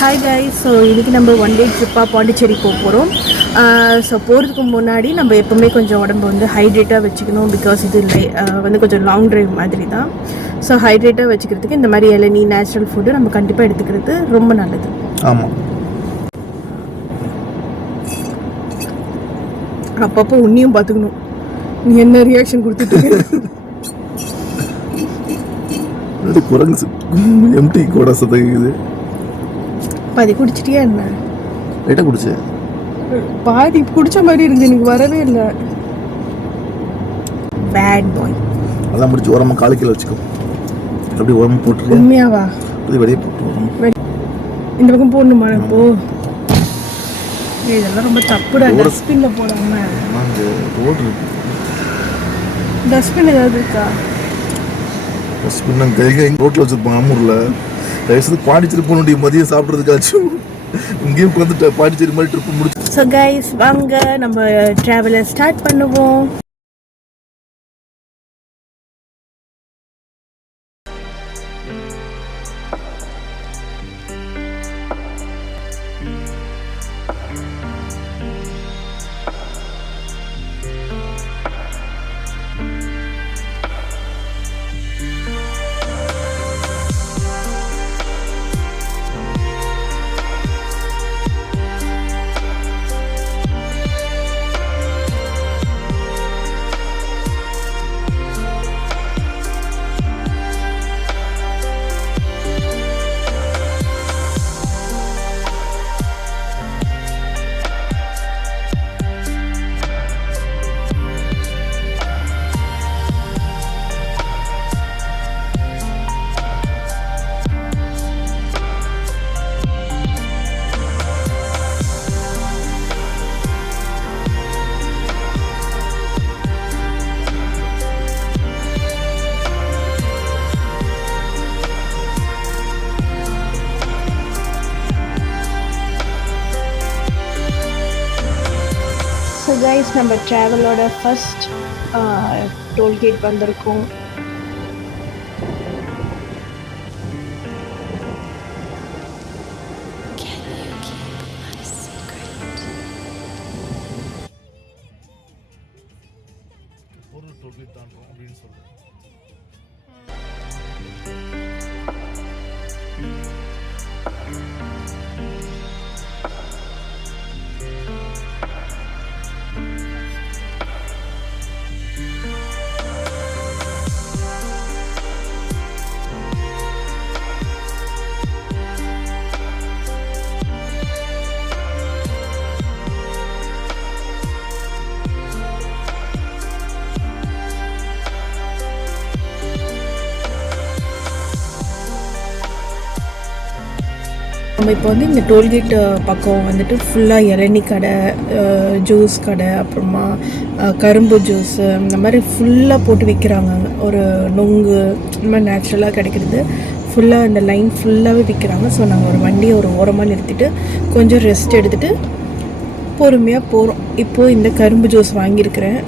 Hi guys. So இன்றைக்கி நம்ம one day ட்ரிப்பாக Pondicherry போக போகிறோம். ஸோ போகிறதுக்கு முன்னாடி நம்ம எப்போவுமே கொஞ்சம் உடம்பு வந்து ஹைட்ரேட்டாக வச்சுக்கணும். பிகாஸ் இது வந்து கொஞ்சம் லாங் ட்ரைவ் மாதிரி தான். ஸோ ஹைட்ரேட்டாக வச்சுக்கிறதுக்கு இந்த மாதிரி இளநீ நேச்சுரல் ஃபுட்டு நம்ம கண்டிப்பாக எடுத்துக்கிறது ரொம்ப நல்லது. ஆமாம், அப்பப்போ உன்னையும் பார்த்துக்கணும். நீ என்ன ரியாக்ஷன் கொடுத்துட்டு குரங்கு எம்டி கூட சதவிக்குது. பாதி குடிச்சிட்டியா என்ன? லைட்டாக குடிச்சேன். பாதி குடிச்ச மாதிரி இருக்கு, எனக்கு வரவே இல்லை. Bad boy. அதான் முடிச்சு ஓரமாக காலு கீழே வச்சுக்கோ. அப்படி ஓரமாக போட்டு உண்மையாவா? அது வெளியே போட்டு இந்த பக்கம் போடணுமா? இப்போ இதெல்லாம் ரொம்ப தப்புடா. டஸ்ட்பின்ல போடாம ரோடு டஸ்ட்பின் ஏதாவது இருக்கா? டஸ்ட்பின் நாங்கள் கைகள் எங்கள் ரோட்டில் வச்சுருப்போம். ஆமூரில் தயவுசெய்து பாண்டிச்சேரி போகணும். மதியம் சாப்பிட்றதுக்காச்சும் இங்கேயும் உட்காந்து பாண்டிச்சேரி மாதிரி ட்ரிப்பு முடிச்சு. ஸோ கைஸ், வாங்க நம்ம ட்ராவலை ஸ்டார்ட் பண்ணுவோம். ஸோ கைஸ், நம்ம ட்ராவலோட ஃபஸ்ட் டோல்கேட் வந்திருக்கோம். நம்ம இப்போ வந்து இந்த டோல்கேட் பக்கம் வந்துட்டு ஃபுல்லாக இளநீ கடை, ஜூஸ் கடை, அப்புறமா கரும்பு ஜூஸு, இந்த மாதிரி ஃபுல்லாக போட்டு விற்கிறாங்க. ஒரு நொங்கு இந்த மாதிரி நேச்சுரலாக கிடைக்கிறது ஃபுல்லாக இந்த லைன் ஃபுல்லாகவே விற்கிறாங்க. ஸோ நாங்கள் ஒரு வண்டியை ஒரு ஓரமாக நிறுத்திட்டு கொஞ்சம் ரெஸ்ட் எடுத்துகிட்டு பொறுமையாக போகிறோம். இப்போது இந்த கரும்பு ஜூஸ் வாங்கியிருக்கிறேன்.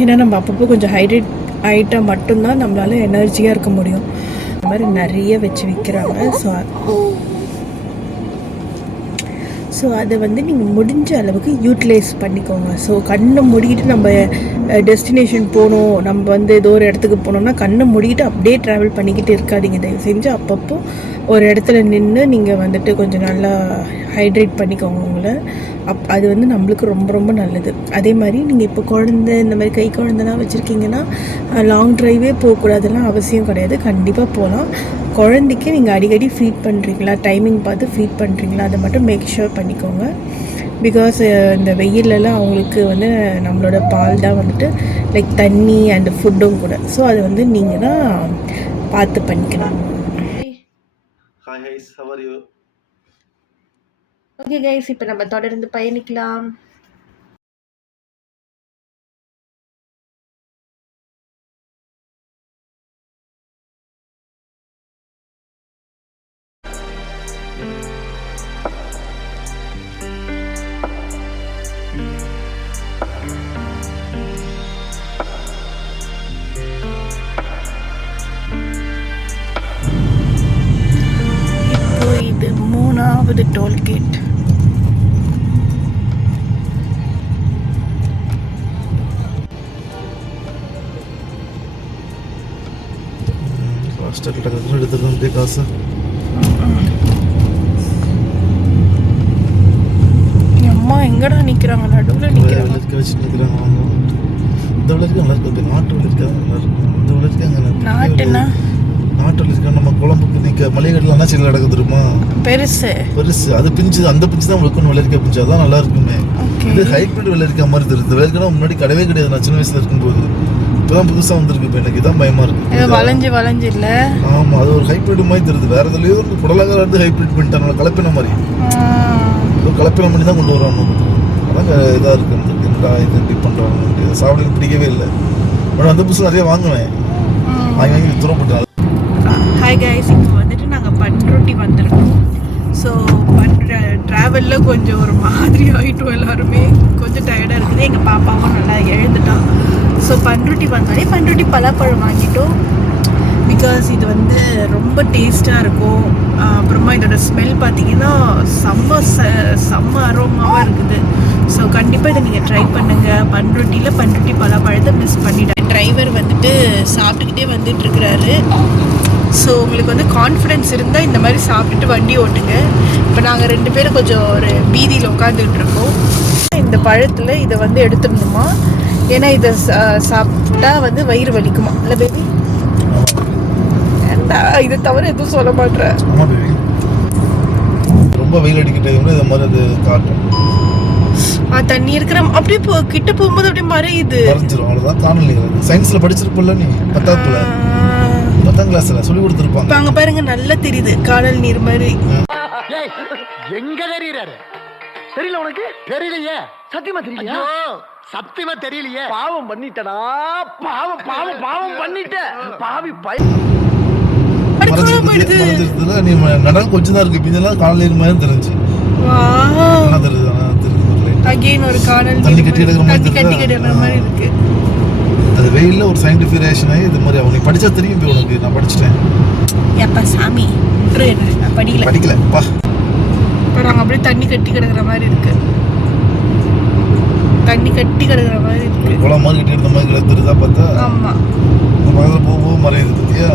ஏன்னா நம்ம அப்பப்போ கொஞ்சம் ஹைட்ரேட் ஆகிட்டால் மட்டும்தான் நம்மளால் எனர்ஜியாக இருக்க முடியும். இந்த மாதிரி நிறைய வச்சு விற்கிறாங்க. ஸோ அதை வந்து நீங்கள் முடிஞ்ச அளவுக்கு யூட்டிலைஸ் பண்ணிக்கோங்க. ஸோ கண்ணை மூடிக்கிட்டு நம்ம டெஸ்டினேஷன் போகணும், நம்ம வந்து ஏதோ ஒரு இடத்துக்கு போனோம்னா கண்ணை மூடிக்கிட்டு அப்படியே ட்ராவல் பண்ணிக்கிட்டு இருக்காதீங்க. தயவு செஞ்சு அப்பப்போ ஒரு இடத்துல நின்று நீங்கள் வந்துட்டு கொஞ்சம் நல்லா ஹைட்ரேட் பண்ணிக்கோங்க உங்களை. அது வந்து நம்மளுக்கு ரொம்ப ரொம்ப நல்லது. அதே மாதிரி நீங்கள் இப்போ குழந்தை இந்த மாதிரி கை குழந்தைலாம் வச்சுருக்கீங்கன்னா லாங் ட்ரைவே போகக்கூடாதுலாம் அவசியம் கிடையாது. கண்டிப்பாக போகலாம். குழந்தைக்கு நீங்கள் அடிக்கடி ஃபீட் பண்ணுறீங்களா, டைமிங் பார்த்து ஃபீட் பண்ணுறீங்களா, அதை மட்டும் மேக் ஷூர் பண்ணிக்கோங்க. பிகாஸ் இந்த வெயிலெலாம் அவங்களுக்கு வந்து நம்மளோட பால் தான் வந்துட்டு லைக் தண்ணி அண்ட் ஃபுட்டும் கூட. ஸோ அதை வந்து நீங்கள் தான் பார்த்து பண்ணிக்கலாம். ஓகே கைஸ், இப்போ நம்ம தொடர்ந்து பயணிக்கலாம். எத்தனாவது டோல்கேட்? எடுத்துட்டு காசு அம்மா எங்கடா நிக்கிறாங்க? நடுவில் நிக்கிறாங்க. வச்சுட்டு நிற்கிறாங்க. இந்த விளையாட்டு நல்லா இருக்கு. நாட்டு விளையாட்டு நல்லா இருக்கும். இந்த விளையாட்டு அங்கே நாட்டுனா நாட்டு விளையாட்டு நம்ம குழம்புக்கு நிற்க மளிகைக்கடையில் என்ன செடியில் நடக்குது தெரியுமா? பெருசு அது பிஞ்சு, அந்த பிஞ்சு தான் உங்களுக்கு விளையாடிக்க பிஞ்சு, அதான் நல்லா இருக்குமே. இது ஹைப்ரிட் விளையாடிக்க மாதிரி தெரியுது. இந்த விளையாட்டுனா முன்னாடி கிடையவே கிடையாது. நான் சின்ன வயசுல இருக்கும்போது, இப்போதான் புதுசாக வந்திருக்கு. இப்போ எனக்கு இதான் பயமா இருக்கு. வளைஞ்சு இல்ல. ஆமா, அது ஒரு ஹைப்ரிட் மாதிரி தெரியுது. வேற எதுலயோ புடலங்கால இருந்து ஹைப்ரிட் பண்ணிட்டாங்க. கலப்பின மாதிரி கலப்பின பண்ணி தான் கொண்டு வராங்க. அதான் இதாக இருக்கு. இது இப்படி பண்ணுறாங்க. சாப்பிட பிடிக்கவே இல்லை. ஆனால் அந்த புதுசு நிறைய வாங்குவேன். வாங்கி தூரப்பட்டாங்க. ஹாய் கைஸ், இப்போ வந்துட்டு நாங்கள் பண்ருட்டி வந்திருக்கோம். ஸோ ட்ராவலில் கொஞ்சம் ஒரு மாதிரி ஆகிட்டோம். எல்லாருமே கொஞ்சம் டயர்டாக இருக்குது. எங்கள் பாப்பாவும் நல்லா எழுந்துட்டான். ஸோ பண்ருட்டி வந்தாலே பண்ருட்டி பலாப்பழம் வாங்கிட்டோம். பிகாஸ் இது வந்து ரொம்ப டேஸ்ட்டாக இருக்கும். அப்புறமா இதோட ஸ்மெல் பார்த்தீங்கன்னா செம்ம அரோமாவாக இருக்குது. ஸோ கண்டிப்பாக இதை நீங்கள் ட்ரை பண்ணுங்கள். பண்ருட்டி பலாப்பழத்தை மிஸ் பண்ணிட்டேன். டிரைவர் வந்துட்டு சாப்பிட்டுக்கிட்டே வந்துட்டுருக்கிறாரு. ஸோ உங்களுக்கு வந்து கான்ஃபிடென்ஸ் இருந்தால் இந்த மாதிரி சாப்பிட்டுட்டு வண்டி ஓட்டுங்க. இப்போ நாங்கள் 2 பேரும் கொஞ்சம் ஒரு பீதியில் உட்காந்துக்கிட்டு இருக்கோம். இந்த பழத்தில் இதை வந்து எடுத்துடணுமா, ஏன்னா இதை சாப்பிட்டா வந்து வயிறு வலிக்குமா இல்லை பேபி? இதை தவிர எதுவும் சொல்ல மாட்டேன். ரொம்ப வெயில் அடிக்கிட்டே இது மாதிரி அது காட்டும். தண்ணி இருக்கிற அப்படியே கிட்ட போகும்போது அப்படியே மறையுது. மறைஞ்சிரும், அவ்வளோதான். காணல. சயின்ஸ்ல படிச்சிருப்பல நீ, 10ஆம் கிளாஸ்ல சொல்லி கொடுத்துருப்பாங்க. அங்க பாருங்க, நல்லா தெரியுது காணல் நீர் மாதிரி. எங்க தெரியுறாரு? தெரியல உனக்கு? தெரியலையே. சத்தியமா தெரியலையா? சத்தியமா தெரியலையே. பாவம் பண்ணிட்டடா. பாவம் பண்ணிட்ட. பாவி நீ நடந்து கொஞ்சம் தான் இருக்கு. இதெல்லாம் காணல் நீர் மாதிரி தெரிஞ்சு. அகைன் ஒரு காணல் தண்ணி கட்டி கிடக்கிற மாதிரி இருக்கு. அது வெயில்ல ஒரு சயின்டிஃபிக் ரியாக்ஷன் ஆகி இது மாதிரி அவனுக்கு படிச்சா தெரியும். போய் உனக்கு நான் படிச்சிட்டேன். எப்பா சாமி நான் படிக்கலப்பா. இப்போ நாங்கள் அப்படியே தண்ணி கட்டி கிடக்குற மாதிரி இருக்கு. குளம் மாதிரி கட்டி எடுத்த மாதிரி கிடத்துறதா பார்த்தா. ஆமா, பக்கத்தில் போக மறையுது பத்தியா.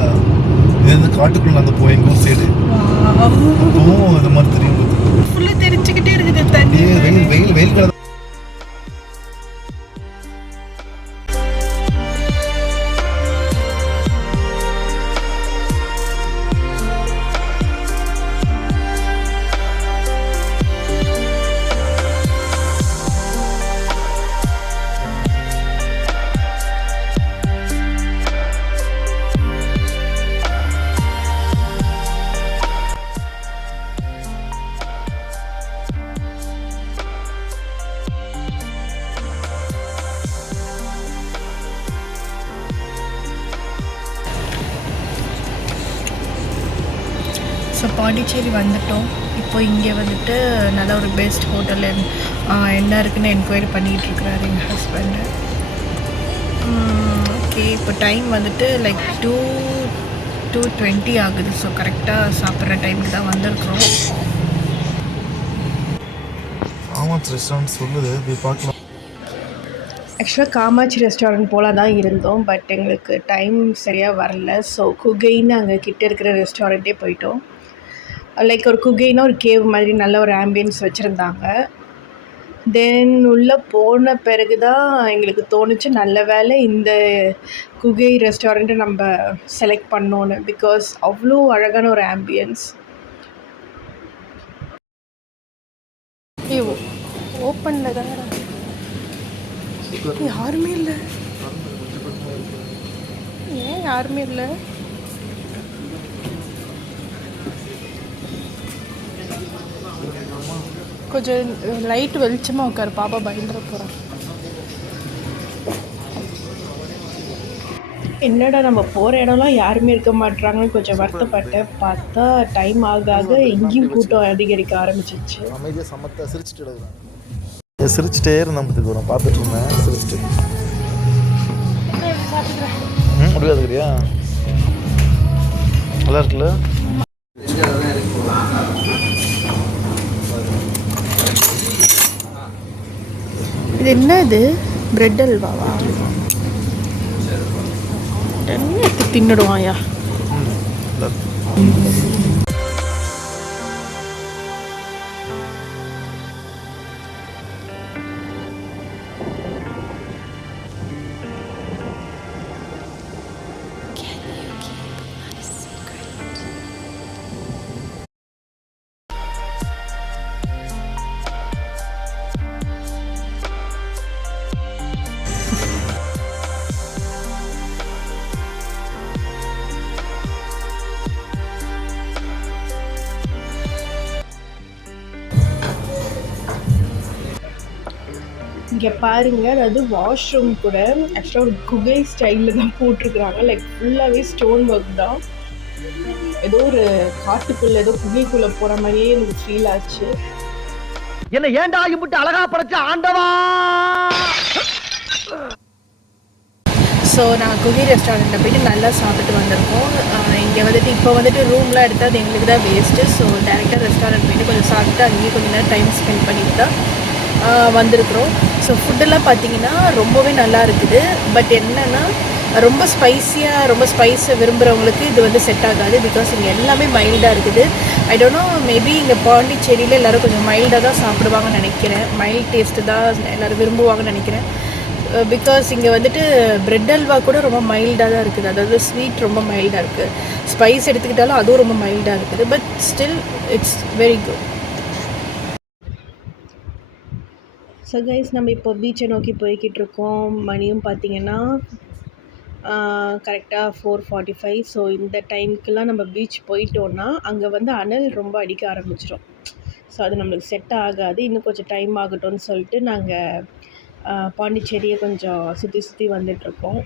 இது வந்து காட்டுக்குள்ள அந்த போய் எங்கள் ஊர் சைடு அப்பவும் இது மாதிரி தெரியும். ஃபுல்லாக தெரிச்சுக்கிட்டே இருக்குது தண்ணி. வெயில் கடை. ஸோ பாண்டிச்சேரி வந்துட்டோம். இப்போ இங்கே வந்துட்டு நல்ல ஒரு பெஸ்ட் ஹோட்டலில் என்ன இருக்குன்னு என்கொயரி பண்ணிகிட்டு இருக்கிறாரு எங்கள் ஹஸ்பண்டு. ஓகே, இப்போ டைம் வந்துட்டு லைக் 2:20 ஆகுது. ஸோ கரெக்டாக சாப்பிட்ற டைமுக்கு தான் வந்திருக்கிறோம். காமாட்சி ரெஸ்டாரண்ட் சொல்லுது, போய் பார்க்கலாம். ஆக்சுவலாக காமாட்சி ரெஸ்டாரண்ட் போல தான் இருந்தோம். பட் எங்களுக்கு டைம் சரியாக வரல. ஸோ குகைன்னு அங்கே கிட்டே இருக்கிற ரெஸ்டாரண்ட்டே போயிட்டோம். லைக் ஒரு குகைன்னா ஒரு கேவ் மாதிரி நல்ல ஒரு ஆம்பியன்ஸ் வச்சுருந்தாங்க. தென் உள்ளே போன பிறகு தான் எங்களுக்கு தோணுச்சு, நல்ல வேளை இந்த குகை ரெஸ்டாரண்ட்டை நம்ம செலக்ட் பண்ணோன்னு. பிகாஸ் அவ்வளோ அழகான ஒரு ஆம்பியன்ஸ். ஓப்பனில் தான் யாருமே இல்லை. ஏன் யாருமே இல்லை? கொஞ்சம் லைட் வெளிச்சமாக உட்காரு, பாப்பா பயந்துட போகிறான். என்னடா நம்ம போகிற இடம்லாம் யாருமே இருக்க மாட்டுறாங்கன்னு கொஞ்சம் வருத்தப்பட்டேன். பார்த்தா டைம் ஆக எங்கேயும் கூட்டம் அதிகரிக்க ஆரம்பிச்சிச்சு. அமைதியாக சமத்தை சிரிச்சுட்டே இருந்தேன். நான் பார்த்துட்டு இருந்தேன் சிரிச்சுட்டு. அப்படியே அதுக்கிறியா? நல்லா இருக்குல்ல? இது என்ன இது பிரெட் அல்வாவா? என்ன தின்னுடுவாயா? இங்கே பாருங்க, அதாவது வாஷ்ரூம் கூட ஆக்சுவலாக ஒரு குகை ஸ்டைலில் தான் போட்டிருக்கிறாங்க. லைக் ஃபுல்லாகவே ஸ்டோன் ஒர்க் தான். ஏதோ ஒரு காட்டுக்குள்ளே ஏதோ குகைக்குள்ளே போகிற மாதிரியே எனக்கு ஃபீல் ஆச்சு. என்ன ஏன்டா இம்புட்டு அழகா படைச்ச ஆண்டவா? ஸோ நான் குகை ரெஸ்டாரண்ட்டில் போய்ட்டு நல்லா சாப்பிட்டு வந்திருக்கோம். இங்கே வந்துட்டு இப்போ வந்துட்டு ரூம்லாம் எடுத்தால் அது எங்களுக்கு தான் வேஸ்ட்டு. ஸோ டேரெக்டாக ரெஸ்டாரண்ட் போய்ட்டு கொஞ்சம் சாப்பிட்டு அங்கேயே கொஞ்சம் நேரம் டைம் ஸ்பெண்ட் பண்ணிட்டு தான் வந்திருக்கிறோம். ஸோ ஃபுட்டெல்லாம் பார்த்திங்கன்னா ரொம்பவே நல்லா இருக்குது. பட் என்னென்னா ரொம்ப ஸ்பைஸை விரும்புகிறவங்களுக்கு இது வந்து செட் ஆகாது. பிகாஸ் இங்கே எல்லாமே மைல்டாக இருக்குது. ஐ டோன்ட் நோ, மேபி இங்கே பாண்டிச்சேரியில் எல்லோரும் கொஞ்சம் மைல்டாக தான் சாப்பிடுவாங்கன்னு நினைக்கிறேன். மைல்ட் டேஸ்ட்டு தான் எல்லோரும் விரும்புவாங்கன்னு நினைக்கிறேன். பிகாஸ் இங்கே வந்துட்டு பிரெட் அல்வா கூட ரொம்ப மைல்டாக தான் இருக்குது. அதாவது ஸ்வீட் ரொம்ப மைல்டாக இருக்குது. ஸ்பைஸ் எடுத்துக்கிட்டாலும் அதுவும் ரொம்ப மைல்டாக இருக்குது. But still it's very good. So guys, நம்ம இப்போ பீச்சை நோக்கி போய்கிட்டு இருக்கோம். மணியும் பார்த்திங்கன்னா கரெக்டாக 4:45. ஸோ இந்த டைமுக்கெல்லாம் நம்ம பீச் போயிட்டோன்னா அங்கே வந்து அனல் ரொம்ப அடிக்க ஆரம்பிச்சிடும். ஸோ அது நம்மளுக்கு செட் ஆகாது. இன்னும் கொஞ்சம் டைம் ஆகட்டும்னு சொல்லிட்டு நாங்கள் பாண்டிச்சேரியை கொஞ்சம் சுற்றி வந்துட்டுருக்கோம்.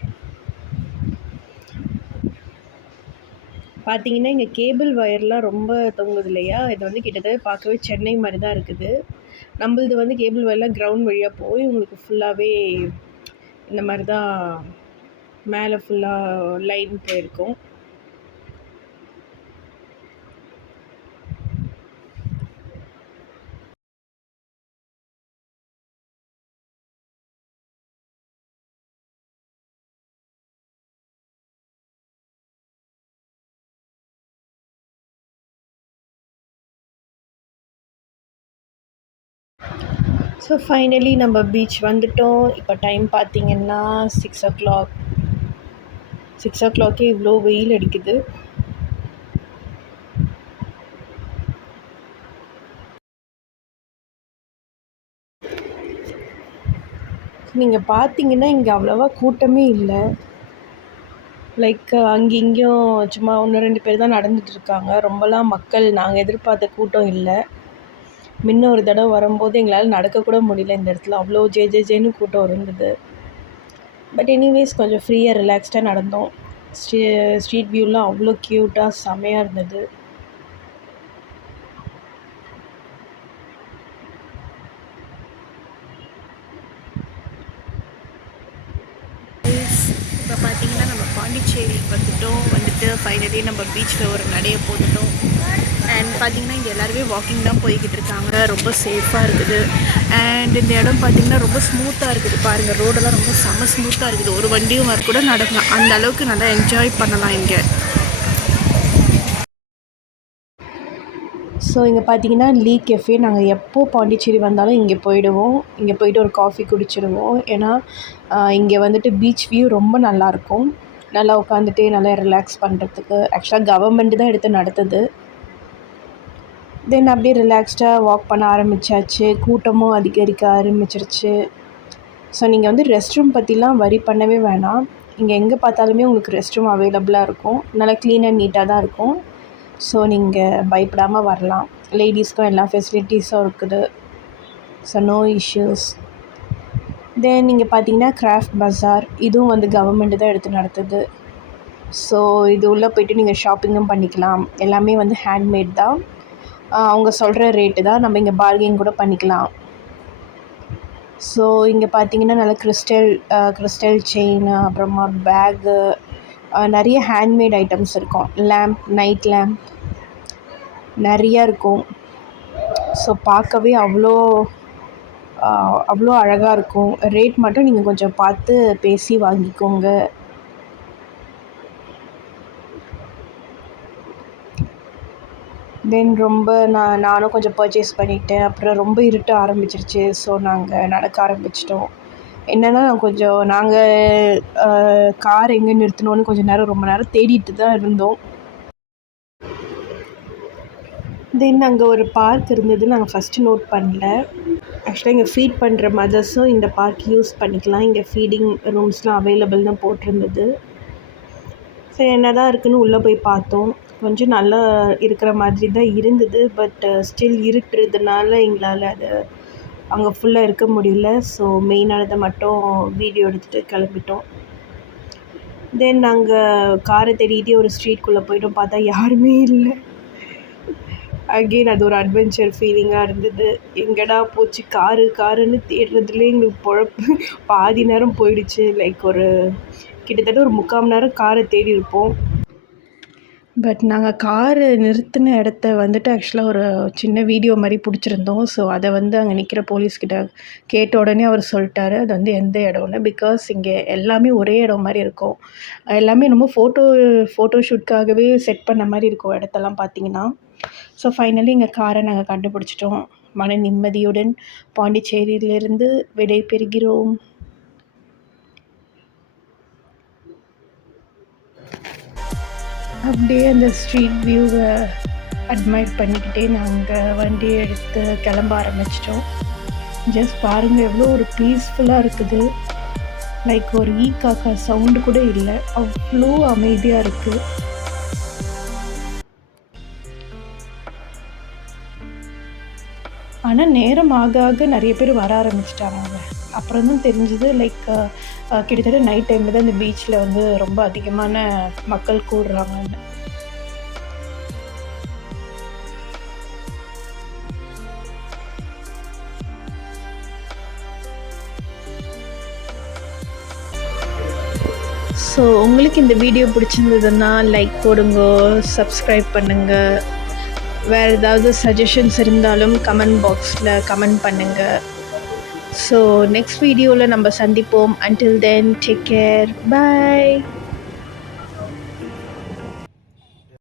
பார்த்திங்கன்னா இங்கே கேபிள் ஒயர்லாம் ரொம்ப தொங்குது இல்லையா? இது வந்து கிட்டத்தட்ட பார்க்கவே சென்னை மாதிரி தான் இருக்குது. நம்மளது வந்து கேபிள் ஒயர்லாம் கிரவுண்ட் வழியாக போய் உங்களுக்கு ஃபுல்லாகவே இந்த மாதிரி தான் மேலே ஃபுல்லாக லைன் போயிருக்கும். ஸோ ஃபைனலி நம்ம பீச் வந்துட்டோம். இப்போ டைம் பார்த்திங்கன்னா 6 o'clock. 6 o'clockே இவ்வளோ வெயில் அடிக்குது. நீங்கள் பார்த்தீங்கன்னா இங்கே அவ்வளோவா கூட்டமே இல்லை. லைக் அங்கே இங்கேயும் சும்மா 1-2 பேர் தான் நடந்துட்டு இருக்காங்க. ரொம்பலாம் மக்கள் நாங்கள் எதிர்பார்த்த கூட்டம் இல்லை. முன்ன ஒரு தடவை வரும்போது எங்களால் நடக்கக்கூட முடியல. இந்த இடத்துல அவ்வளோ ஜேன்னு கூட்டம் இருந்தது. பட் எனிவேஸ் கொஞ்சம் ஃப்ரீயாக ரிலாக்ஸ்டாக நடந்தோம். ஸ்ட்ரீட் வியூலாம் அவ்வளோ க்யூட்டாக செமையாக இருந்தது. இப்போ பார்த்திங்கன்னா நம்ம பாண்டிச்சேரி வந்துட்டு ஃபைனலி நம்ம பீச்சில் ஒரு நடைய போட்டுட்டோம். அண்ட் பார்த்திங்கன்னா இங்கே எல்லாருமே வாக்கிங் தான் போய்கிட்டு இருக்காங்க. ரொம்ப சேஃபாக இருக்குது. அண்ட் இந்த இடம் பார்த்திங்கன்னா ரொம்ப ஸ்மூத்தாக இருக்குது. பாருங்கள், ரோடெல்லாம் ரொம்ப செம ஸ்மூத்தாக இருக்குது. ஒரு வண்டியும் கூட நடக்கலாம். அந்த அளவுக்கு நல்லா என்ஜாய் பண்ணலாம் இங்கே. ஸோ இங்கே பார்த்தீங்கன்னா லீ கெஃபே. நாங்கள் எப்போது பாண்டிச்சேரி வந்தாலும் இங்கே போயிடுவோம். இங்கே போய்ட்டு ஒரு காஃபி குடிச்சிடுவோம். ஏன்னா இங்கே வந்துட்டு பீச் வியூ ரொம்ப நல்லாயிருக்கும். நல்லா உட்காந்துட்டு நல்லா ரிலாக்ஸ் பண்ணுறதுக்கு. ஆக்சுவலாக கவர்மெண்ட் தான் எடுத்து நடத்துது. தென் அப்படியே ரிலாக்ஸ்டாக வாக் பண்ண ஆரம்பித்தாச்சு. கூட்டமும் அதிகரிக்க ஆரம்பிச்சிருச்சு. ஸோ நீங்கள் வந்து ரெஸ்ட் ரூம் பற்றிலாம் வரி பண்ணவே வேணாம். இங்கே எங்கே பார்த்தாலுமே உங்களுக்கு ரெஸ்ட் ரூம் அவைலபிளாக இருக்கும். நல்லா க்ளீன் அண்ட் நீட்டாக தான் இருக்கும். ஸோ நீங்கள் பயப்படாமல் வரலாம். லேடிஸ்க்கும் எல்லா ஃபெசிலிட்டிஸும் இருக்குது. So no issues. தென் நீங்கள் பார்த்தீங்கன்னா கிராஃப்ட் பஸார், இதுவும் வந்து கவர்மெண்ட்டு தான் எடுத்து நடத்துது. ஸோ இது உள்ளே போய்ட்டு நீங்கள் ஷாப்பிங்கும் பண்ணிக்கலாம். எல்லாமே வந்து ஹேண்ட்மேட் தான். அவங்க சொல்கிற ரேட்டு தான். நம்ம இங்கே பார்கெயின் கூட பண்ணிக்கலாம். ஸோ இங்கே பார்த்தீங்கன்னா நல்லா கிறிஸ்டல் செயின், அப்புறமா பேகு, நிறைய ஹேண்ட்மேட் ஐட்டம்ஸ் இருக்கும். லேம்ப், நைட் லேம்ப் நிறையா இருக்கும். ஸோ பார்க்கவே அவ்வளோ அவ்வளோ அழகாக இருக்கும். ரேட் மட்டும் நீங்கள் கொஞ்சம் பார்த்து பேசி வாங்கிக்கோங்க. தென் ரொம்ப நானும் கொஞ்சம் பர்ச்சேஸ் பண்ணிட்டேன். அப்புறம் ரொம்ப இருட்ட ஆரம்பிச்சிருச்சு. ஸோ நாங்கள் நடக்க ஆரம்பிச்சிட்டோம். என்னென்னா நாங்கள் கார் எங்கே நிறுத்தினோன்னு கொஞ்சம் நேரம் ரொம்ப நேரம் தேடிட்டு தான் இருந்தோம். தென் அங்கே ஒரு பார்க் இருந்தது. நாங்கள் ஃபஸ்ட்டு நோட் பண்ணல. ஆக்சுவலாக இங்கே ஃபீட் பண்ணுற மதர்ஸும் இந்த பார்க் யூஸ் பண்ணிக்கலாம். இங்கே ஃபீடிங் ரூம்ஸ்லாம் அவைலபிள்னு போட்டிருந்தது. சரி என்ன தான் இருக்குதுன்னு உள்ளே போய் பார்த்தோம். கொஞ்சம் நல்லா இருக்கிற மாதிரி தான் இருந்தது. பட் ஸ்டில் இருட்டுறதுனால எங்களால் அதை அங்கே ஃபுல்லாக இருக்க முடியல. ஸோ மெயினானதை மட்டும் வீடியோ எடுத்துகிட்டு கிளம்பிட்டோம். தென் நாங்கள் காரை தேடிகிட்டே ஒரு ஸ்ட்ரீட்குள்ளே போய்ட்டோம். பார்த்தா யாருமே இல்லை. அகெயின் அது ஒரு அட்வென்ச்சர் ஃபீலிங்காக இருந்தது. எங்கடா போச்சு காருன்னு தேடுறதுலேயே எங்களுக்கு பாதி நேரம் போயிடுச்சு. லைக் கிட்டத்தட்ட ஒரு 3/4 மணி நேரம் காரை தேடி இருப்போம். பட் நாங்கள் காரு நிறுத்தின இடத்த வந்துட்டு ஆக்சுவலாக ஒரு சின்ன வீடியோ மாதிரி பிடிச்சிருந்தோம். ஸோ அதை அங்கே நிற்கிற போலீஸ்கிட்ட கேட்ட உடனே அவர் சொல்லிட்டாரு அது எந்த இடம்னு. பிகாஸ் இங்கே எல்லாமே ஒரே இடம் மாதிரி இருக்கும். எல்லாமே நம்ம ஃபோட்டோ ஷூட்காகவே செட் பண்ண மாதிரி இருக்கும் இடத்தெல்லாம் பார்த்திங்கன்னா. ஸோ ஃபைனலி எங்கள் காரை நாங்கள் கண்டுபிடிச்சிட்டோம். மன நிம்மதியுடன் பாண்டிச்சேரியிலிருந்து விடை பெறுகிறோம். அப்படியே அந்த ஸ்ட்ரீட் வியூவை அட்மையர் பண்ணிக்கிட்டே நாங்கள் வண்டியை எடுத்து கிளம்ப ஆரம்பிச்சிட்டோம். ஜஸ்ட் பாருங்கள் எவ்வளோ ஒரு பீஸ்ஃபுல்லாக இருக்குது. லைக் ஒரு காக்கா சவுண்டு கூட இல்லை. அவ்வளோ அமைதியாக இருக்குது. ஆனால் நேரம் ஆக ஆக நிறைய பேர் வர ஆரம்பிச்சிட்டாங்க. அப்புறம் தான் தெரிஞ்சுது லைக் கிட்டத்தட்ட நைட் டைமில் தான் இந்த பீச்சில் ரொம்ப அதிகமான மக்கள் கூடுறாங்கன்னு. ஸோ உங்களுக்கு இந்த வீடியோ பிடிச்சிருந்ததுன்னா லைக் போடுங்க, சப்ஸ்கிரைப் பண்ணுங்கள். வேறு ஏதாவது சஜஷன்ஸ் இருந்தாலும் கமெண்ட் பாக்ஸில் கமெண்ட் பண்ணுங்கள். ஸோ நெக்ஸ்ட் வீடியோவில் நம்ம சந்திப்போம். Until then, take care. Bye.